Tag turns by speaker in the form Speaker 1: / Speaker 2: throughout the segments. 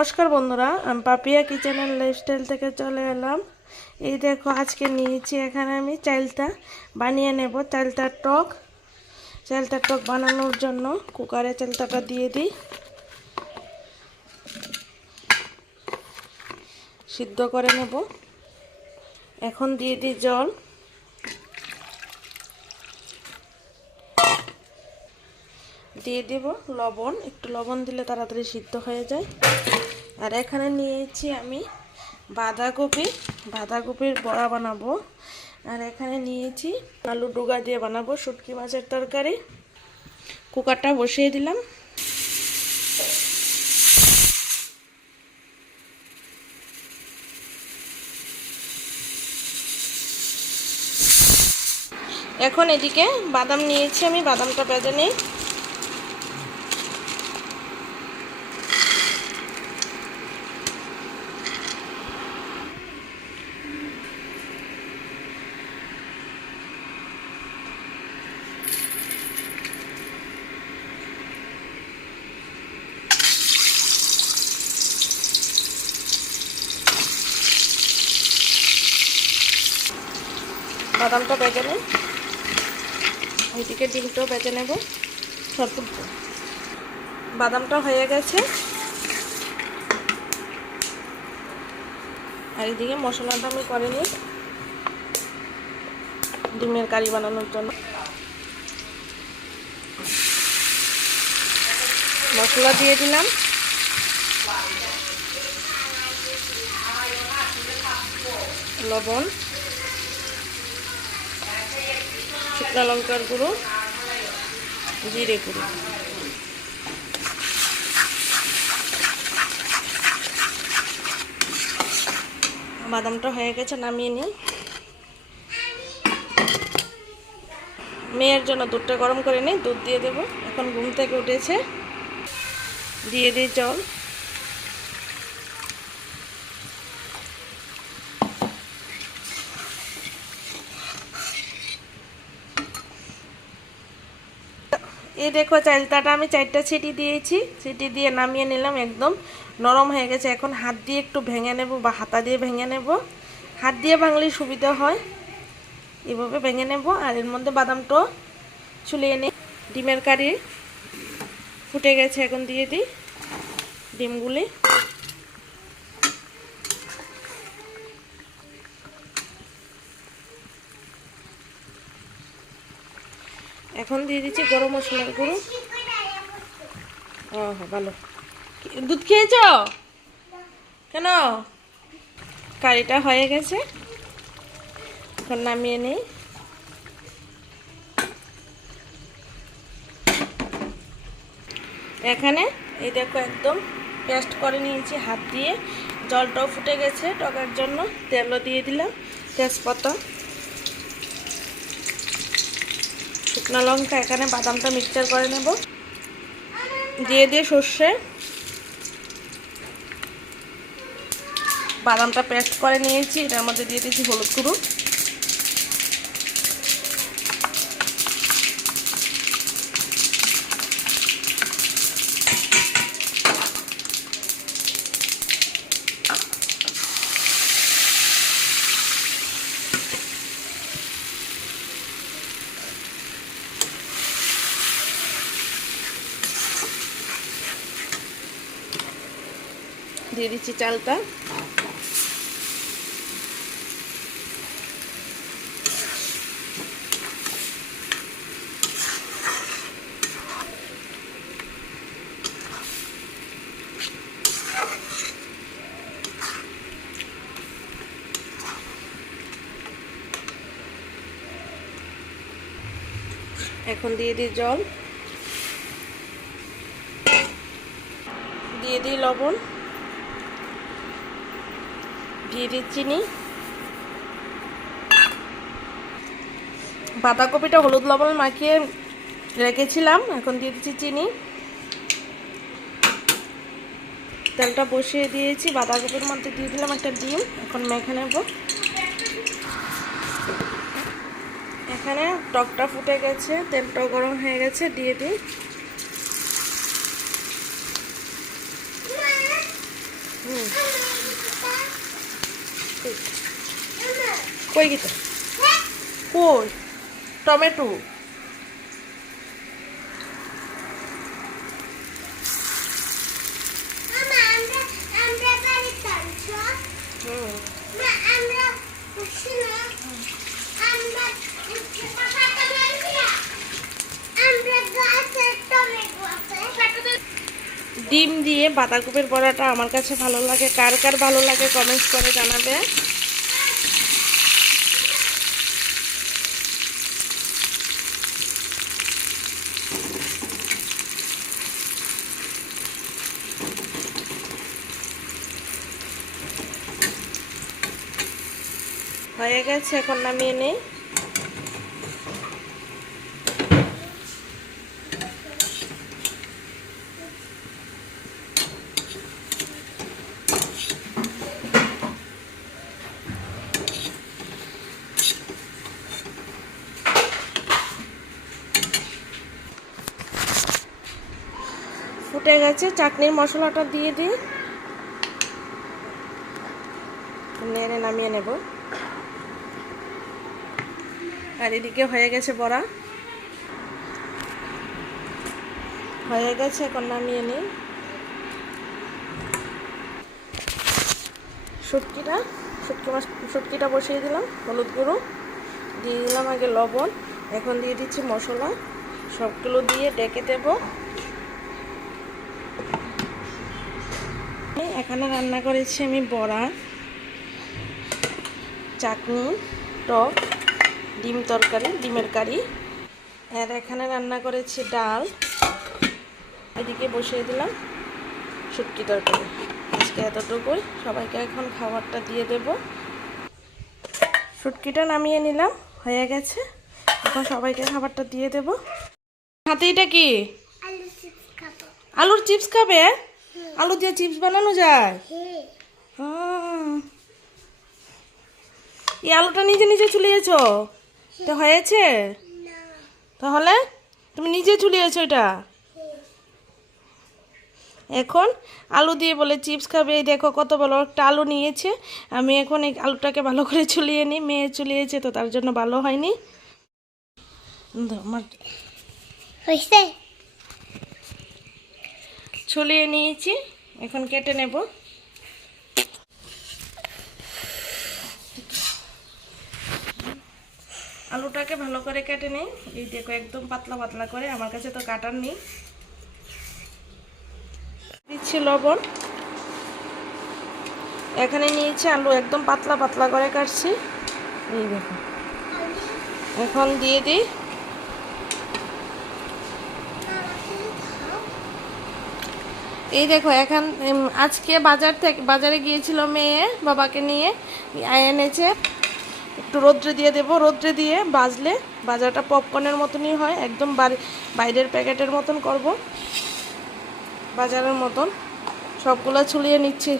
Speaker 1: নমস্কার বন্ধুরা, আমি পাপিয়া কিচেনের লাইফস্টাইল থেকে চলে এলাম। এই দেখো, আজকে নিয়েছি এখানে আমি চালটা বানিয়ে নেব চালটার টক। চালটার টক বানানোর জন্য কুকারে চালটাটা দিয়ে দিই। সিদ্ধ করে নেব। এখন দিয়ে দিই জল। দিয়ে দেব লবণ। একটু লবণ দিলে তাড়াতাড়ি সিদ্ধ হয়ে যায়। আর এখানে নিয়েছি আমি বাঁধাকপি। বাঁধাকপির বড়া বানাবো। আর এখানে নিয়েছি আলু ডুগা দিয়ে বানাবো, শুটকি মাছের তরকারি। কুকারটা বসিয়ে দিলাম। এখন এদিকে বাদাম নিয়েছি আমি, বাদামটা বেজে নিই। বাদামটা বেজে নিই ওইদিকে ডিমটাও বেজে নেব। সব বাদামটা হয়ে গেছে। আর এদিকে মশলাটা আমি করে নিই। ডিমের কারি বানানোর জন্য। মশলা দিয়ে দিলাম। লবণ। শুকনো লঙ্কার গুঁড়ো, জিরে গুঁড়ো। বাদামটা হয়ে গেছে, নামিয়ে নিই। মেয়ের জন্য দুধটা গরম করে নিই, দুধ দিয়ে দেবো। এখন ঘুম থেকে উঠেছে। দিয়ে দিই জল। এই দেখো চালতাটা আমি চারটা ছিটি দিয়েছি। সিটি দিয়ে নামিয়ে নিলাম একদম। নরম হয়ে গেছে। এখন হাত দিয়ে একটু ভেঙে নেব বা হাতা দিয়ে ভেঙে নেব। হাত দিয়ে ভাঙলে সুবিধা হয়। এভাবে ভেঙে নেব আর এর মধ্যে বাদামটাও চুলিয়ে নিই। ডিমের কারি ফুটে গেছে, এখন দিয়ে দিই ডিমগুলি। এখন দিয়ে দিচ্ছি গরম মশলার গুঁড়ো ও হ্যাঁ ভালো। দুধ খেয়েছ? কেন? কারিটা হয়ে গেছে। এখন নামিয়ে নেই। এখানে, এই দেখো একদম পেস্ট করে নিয়েছি হাত দিয়ে। জলটাও ফুটে গেছে, টকার জন্য। তেলও দিয়ে দিলাম। তেজপাতা। শুকনো লঙ্কা, এখানে বাদামটা মিক্সচার করে নেব। দিয়ে দিয়ে সর্ষে। বাদামটা পেস্ট করে নিয়েছি, এটার মধ্যে দিয়ে দিয়েছি হলুদ গুঁড়ো। দিয়ে দিচ্ছি চালটা। এখন দিয়ে দিই জল। দিয়ে দিই লবণ। দিয়ে চিনি বাঁধাকপিটা হলুদ লবণ মাখিয়ে রেখেছিলাম, এখন দিয়ে দিচ্ছি চিনি। তেলটা বসিয়ে দিয়েছি, বাঁধাকপির মধ্যে দিয়ে দিলাম একটা ডিম, এখন মেখে নেব। এখানে টকটা ফুটে গেছে, তেলটাও গরম হয়ে গেছে, দিয়ে দিই। হুম। কই গেছে? কই? টমেটো। হুম।
Speaker 2: আমরা পাপাটা বলছিলা আমরা গাছের টমেটো আছে
Speaker 1: ডিম দিয়ে বাঁধাকপির বড়াটা আমার কাছে ভালো লাগে। কার কার ভালো লাগে কমেন্টস করে জানাবে। হয়ে গেছে, এখন নামিয়ে নেই। গেছে চাটনির মশলাটা দিয়ে দিই। নেড়ে নামিয়ে নেব। আর এদিকে হয়ে গেছে বড়া। হয়ে গেছে, এখন নামিয়ে নিই। শুটকিটা, শুটকি মাছ শুটকিটা বসিয়ে দিলাম, হলুদ গুঁড়ো। দিয়ে দিলাম আগে লবণ। এখন দিয়ে দিচ্ছি মশলা। সবগুলো দিয়ে ডেকে দেবো। এখানে রান্না করেছি আমি বড়া চাটনি টক ডিম তরকারি ডিমের কারি। আর এখানে রান্না করেছি ডাল। এদিকে বসিয়ে দিলাম শুটকি তরকারি। আজকে এতটুকুই। সবাইকে এখন খাবারটা দিয়ে দেব। শুটকিটা নামিয়ে নিলাম। হয়ে গেছে। এখন সবাইকে খাবারটা দিয়ে দেব। হাতে এটা কি আলুর চিপস খাবে? আলু দিয়ে চিপস বানানো যায়?
Speaker 2: হ্যাঁ।
Speaker 1: এই আলুটা নিজে নিজে চুলিয়েছ? তো হয়েছে? তাহলে তুমি নিজে চুলিয়েছো এটা? এখন আলু দিয়ে বলে চিপস খাবে। এই দেখো কত বড় একটা আলু নিয়েছে। আমি এখন এই আলুটাকে ভালো করে চুলিয়ে নিই। মেয়ে চুলিয়েছে তো তার জন্য ভালো হয়নি। আমার
Speaker 2: হয়েছে?
Speaker 1: ছুলিয়ে নিয়েছি। এখন কেটে নেব। আলুটাকে ভালো করে কেটে নিই। এই দেখো, একদম পাতলা পাতলা করে। আমার কাছে তো কাটার নেই। দিচ্ছি লবণ। এখানে নিয়েছি আলু। একদম পাতলা পাতলা করে কাটছি। এই দেখো। এখন দিয়ে দিই। এই দেখো, এখন আজকে বাজার থেকে, বাজারে গিয়েছিল মেয়ে বাবাকে নিয়ে এনেছে। একটু রোদ্রে দিয়ে দেবো, রোদ্রে দিয়ে বাজলে বাজারটা পপকর্নের মতনই হয়, একদম বাইরের প্যাকেটের মতন করব। বাজারের মতন। সবগুলো ছুলিয়ে নিচ্ছি।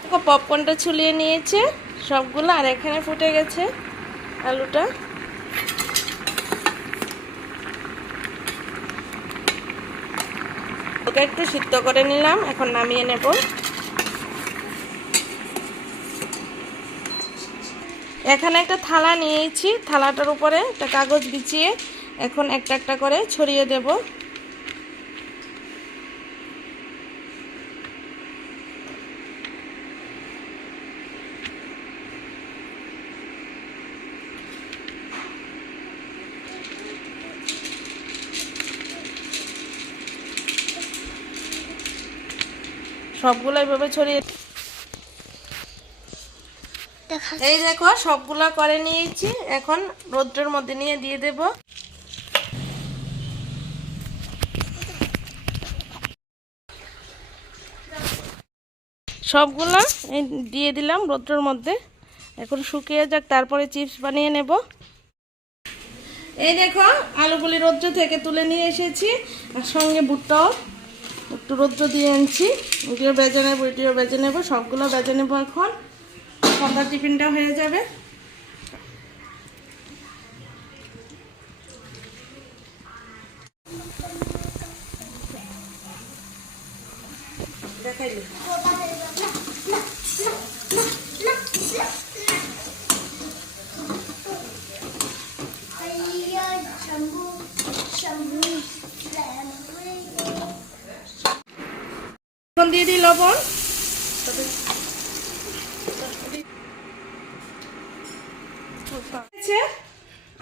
Speaker 1: দেখো পপকর্নটা ছুলিয়ে নিয়েছে সবগুলো, আর এখানে ফুটে গেছে আলুটা। ওকে একটু সিদ্ধ করে নিলাম, এখন নামিয়ে নেব। এখানে একটা থালা নিয়েছি, থালাটার উপরে একটা কাগজ বিছিয়ে এখন একটা একটা করে ছড়িয়ে দেব। সবগুলো এইভাবে ছড়িয়ে এই দেখো সবগুলা করে নিয়েছি। এখন রৌদ্রের মধ্যে নিয়ে দিয়ে দেব। সবগুলা এই দিয়ে দিলাম রৌদ্রের মধ্যে। এখন শুকিয়ে যাক তারপরে চিপস বানিয়ে নেব। এই দেখো আলুগুলি রৌদ্র থেকে তুলে নিয়ে এসেছি। আর সঙ্গে ভুট্টাও একটু রৌদ্র দিয়ে আনছি ওটিও বেজে নেব ওইটিও বেজে নেব, সবগুলো বেজে নেব এখন। সন্ধ্যার টিফিনটা হয়ে যাবে। দেখাইলি
Speaker 2: Shampoo, shampoo, shampoo.
Speaker 1: এখন দিয়ে দিই লবণ হয়েছে,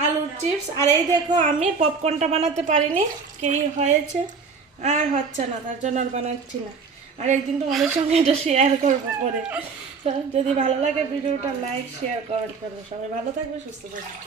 Speaker 1: আলুর চিপস আর এই দেখো আমি পপকর্নটা বানাতে পারিনি কেই হয়েছে? আর হচ্ছে না, তার জন্য আর বানাচ্ছি না। আর একদিন তোমাদের সঙ্গে এটা শেয়ার করব পরে। যদি ভালো লাগে, ভিডিওটা লাইক শেয়ার কমেন্ট করব। সবাই ভালো থাকবে, সুস্থ থাকবে।